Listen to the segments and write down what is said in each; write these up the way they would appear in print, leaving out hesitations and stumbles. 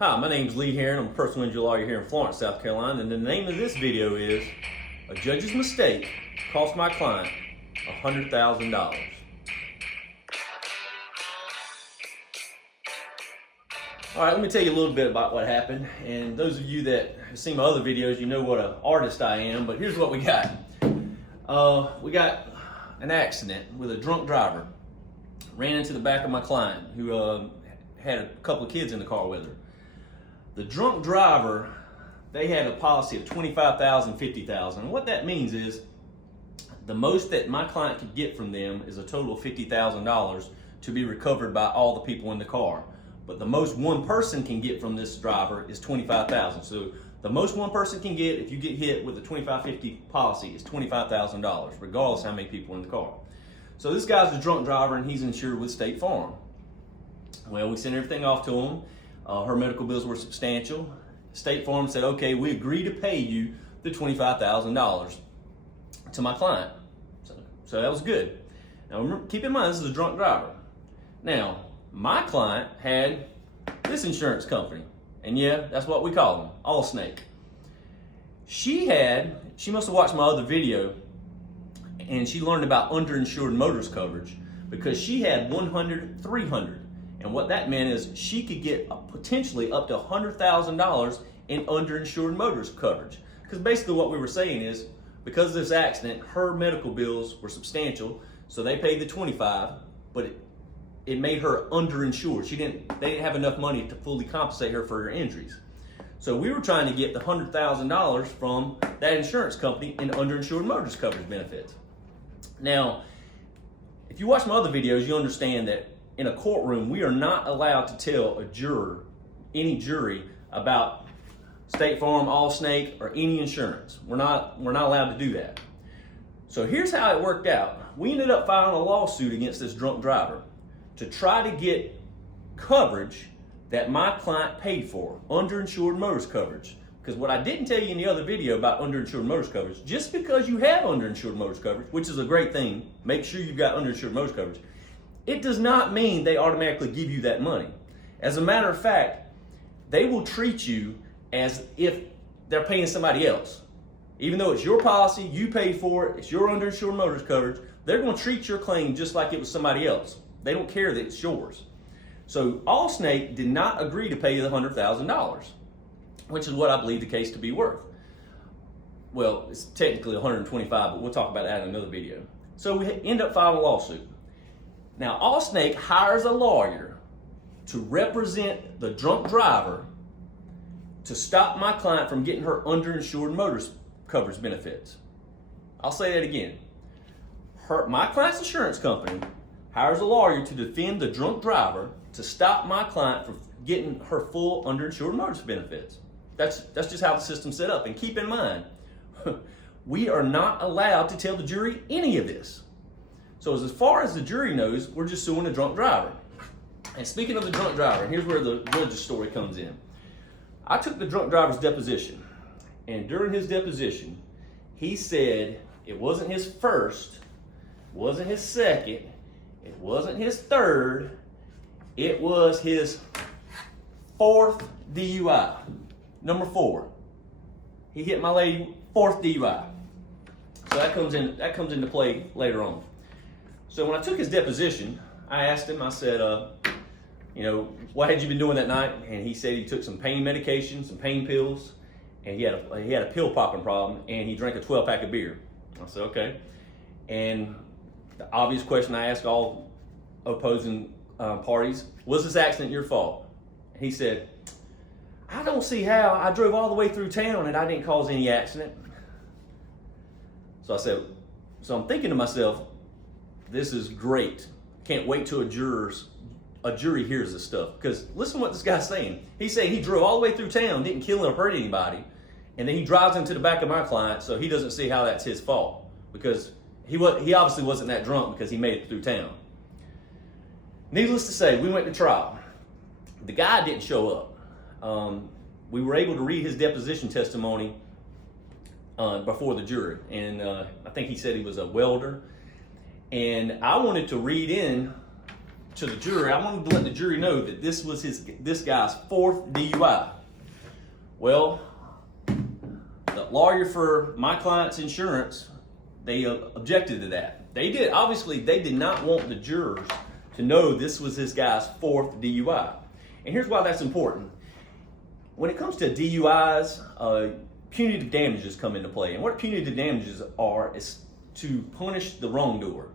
Hi, my name's Lee Heron. I'm a personal injury lawyer here in Florence, South Carolina, and the name of this video is A Judge's Mistake Cost My Client $100,000. All right, let me tell you a little bit about what happened. And those of you that have seen my other videos, you know what an artist I am, but here's what we got. We got an accident with a drunk driver. Ran into the back of my client who had a couple of kids in the car with her. The drunk driver, they had a policy of $25,000, $50,000. And what that means is the most that my client could get from them is a total of $50,000 to be recovered by all the people in the car. But the most one person can get from this driver is $25,000. So the most one person can get if you get hit with a $25,50 policy is $25,000, regardless how many people in the car. So this guy's a drunk driver and he's insured with State Farm. Well, we sent everything off to him. Her medical bills were substantial. State Farm said, okay, we agree to pay you the $25,000 to my client. So that was good. Now remember, keep in mind, this is a drunk driver. Now, my client had this insurance company. And yeah, that's what we call them, Allsnake. She must have watched my other video and she learned about underinsured motorist coverage because she had 100, 300. And what that meant is she could get potentially up to $100,000 in underinsured motorist coverage. Because basically what we were saying is, because of this accident, her medical bills were substantial, so they paid the 25, but it made her underinsured. They didn't have enough money to fully compensate her for her injuries. So we were trying to get the $100,000 from that insurance company in underinsured motorist coverage benefits. Now, if you watch my other videos, you understand that in a courtroom, we are not allowed to tell a juror, any jury, about State Farm, Allsnake, or any insurance. We're not allowed to do that. So here's how it worked out. We ended up filing a lawsuit against this drunk driver to try to get coverage that my client paid for, underinsured motorist coverage. Because what I didn't tell you in the other video about underinsured motorist coverage, just because you have underinsured motorist coverage, which is a great thing, make sure you've got underinsured motorist coverage, it does not mean they automatically give you that money. As a matter of fact, they will treat you as if they're paying somebody else. Even though it's your policy, you paid for it, it's your underinsured motorist coverage, they're going to treat your claim just like it was somebody else. They don't care that it's yours. So Allsnake did not agree to pay you the $100,000, which is what I believe the case to be worth. Well, it's technically 125, but we'll talk about that in another video. So we end up filing a lawsuit. Now, Allsnake hires a lawyer to represent the drunk driver to stop my client from getting her underinsured motorist coverage benefits. I'll say that again. My client's insurance company hires a lawyer to defend the drunk driver to stop my client from getting her full underinsured motorist benefits. That's just how the system's set up. And keep in mind, we are not allowed to tell the jury any of this. So as far as the jury knows, we're just suing a drunk driver. And speaking of the drunk driver, here's where the religious story comes in. I took the drunk driver's deposition, and during his deposition, he said it wasn't his first, wasn't his second, it wasn't his third, it was his fourth DUI. Number 4. He hit my lady, 4th DUI. So that comes into play later on. So when I took his deposition, I asked him, I said, what had you been doing that night? And he said he took some pain medication, some pain pills, and he had a pill popping problem, and he drank a 12-pack of beer. I said, okay. And the obvious question I asked all opposing parties, was this accident your fault? And he said, I don't see how. I drove all the way through town and I didn't cause any accident. So I said, so I'm thinking to myself, this is great. Can't wait till a jury hears this stuff. Because listen to what this guy's saying. He's saying he drove all the way through town, didn't kill or hurt anybody, and then he drives into the back of my client, so he doesn't see how that's his fault. Because he obviously wasn't that drunk because he made it through town. Needless to say, we went to trial. The guy didn't show up. We were able to read his deposition testimony before the jury, and I think he said he was a welder. And I wanted to read in to the jury, I wanted to let the jury know that this was this guy's 4th DUI. Well, the lawyer for my client's insurance, they objected to that. Obviously, they did not want the jurors to know this was this guy's 4th DUI. And here's why that's important. When it comes to DUIs, punitive damages come into play. And what punitive damages are is to punish the wrongdoer.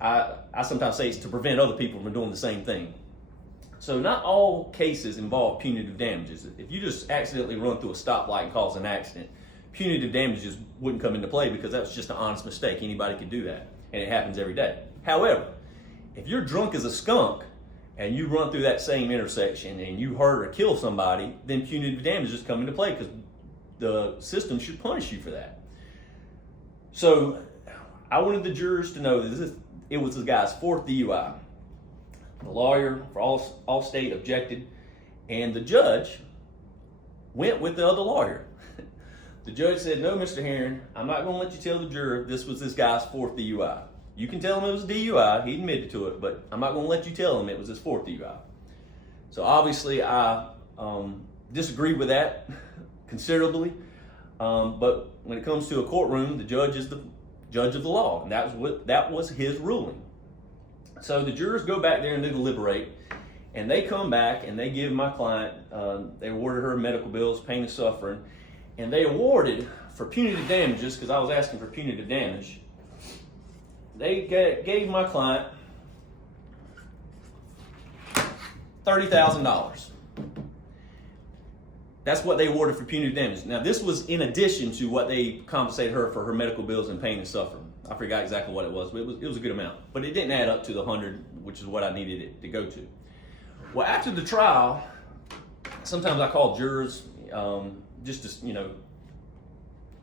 I sometimes say it's to prevent other people from doing the same thing. So not all cases involve punitive damages. If you just accidentally run through a stoplight and cause an accident, punitive damages wouldn't come into play because that's just an honest mistake. Anybody could do that, and it happens every day. However, if you're drunk as a skunk and you run through that same intersection and you hurt or kill somebody, then punitive damages come into play because the system should punish you for that. So I wanted the jurors to know that it was the guy's 4th DUI. The lawyer for Allstate objected, and the judge went with the other lawyer. The judge said, "No, Mr. Herring, I'm not going to let you tell the juror this was this guy's 4th DUI. You can tell him it was a DUI, he admitted to it, but I'm not going to let you tell him it was his 4th DUI." So obviously I disagreed with that considerably, but when it comes to a courtroom, the judge is the judge of the law, and that was his ruling. So the jurors go back there and they deliberate, and they come back and they give my client, they awarded her medical bills, pain and suffering, and they awarded for punitive damages, because I was asking for punitive damage, they gave my client $30,000. That's what they awarded for punitive damage. Now, this was in addition to what they compensated her for her medical bills and pain and suffering. I forgot exactly what it was, but it was a good amount. But it didn't add up to the 100, which is what I needed it to go to. Well, after the trial, sometimes I call jurors just to,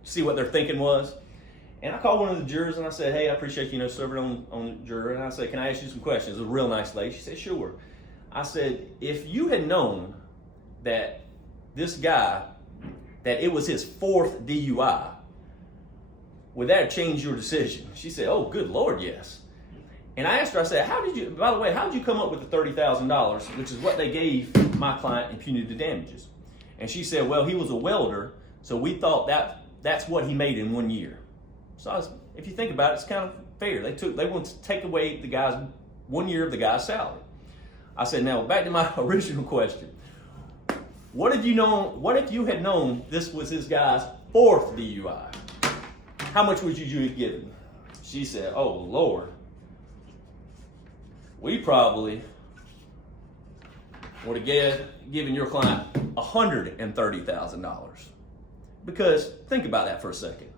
see what their thinking was. And I called one of the jurors and I said, "Hey, I appreciate serving on the juror." And I said, "Can I ask you some questions?" It was a real nice lady. She said, "Sure." I said, "If you had known that this guy, that it was his 4th DUI, would that have changed your decision?" She said, "Oh, good Lord, yes." And I asked her, I said, how did you come up with the $30,000, which is what they gave my client in punitive damages? And she said, "Well, he was a welder, so we thought that's what he made in 1 year." So if you think about it, it's kind of fair. They want to take away the guy's 1 year of the guy's salary. I said, "Now back to my original question. What if you had known this was this guy's 4th DUI? How much would you have given?" She said, "Oh, Lord, we probably would have given your client $130,000. Because think about that for a second.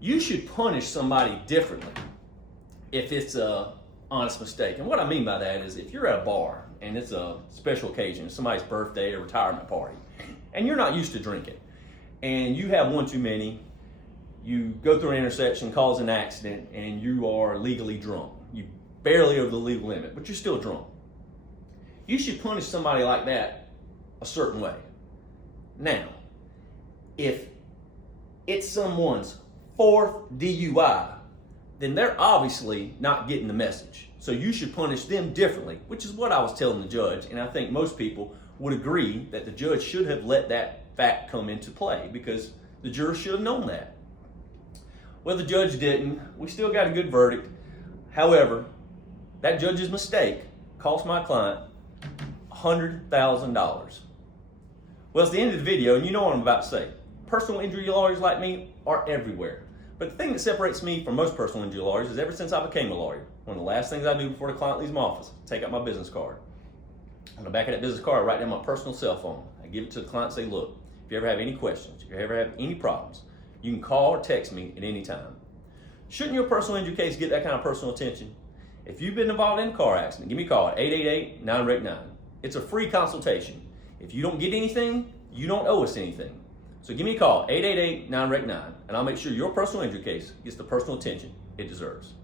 You should punish somebody differently if it's a honest mistake. And what I mean by that is if you're at a bar and it's a special occasion, somebody's birthday or retirement party, and you're not used to drinking, and you have one too many, you go through an intersection, cause an accident, and you are legally drunk. You barely over the legal limit, but you're still drunk. You should punish somebody like that a certain way. Now, if it's someone's 4th DUI, then they're obviously not getting the message. So you should punish them differently, which is what I was telling the judge. And I think most people would agree that the judge should have let that fact come into play because the jurors should have known that. Well, the judge didn't. We still got a good verdict. However, that judge's mistake cost my client $100,000. Well, it's the end of the video, and you know what I'm about to say. Personal injury lawyers like me are everywhere. But the thing that separates me from most personal injury lawyers is ever since I became a lawyer, one of the last things I do before the client leaves my office, take out my business card. On the back of that business card, I write down my personal cell phone. I give it to the client and say, "Look, if you ever have any questions, if you ever have any problems, you can call or text me at any time." Shouldn't your personal injury case get that kind of personal attention? If you've been involved in a car accident, give me a call at 888-989. It's a free consultation. If you don't get anything, you don't owe us anything. So give me a call, 888-989, and I'll make sure your personal injury case gets the personal attention it deserves.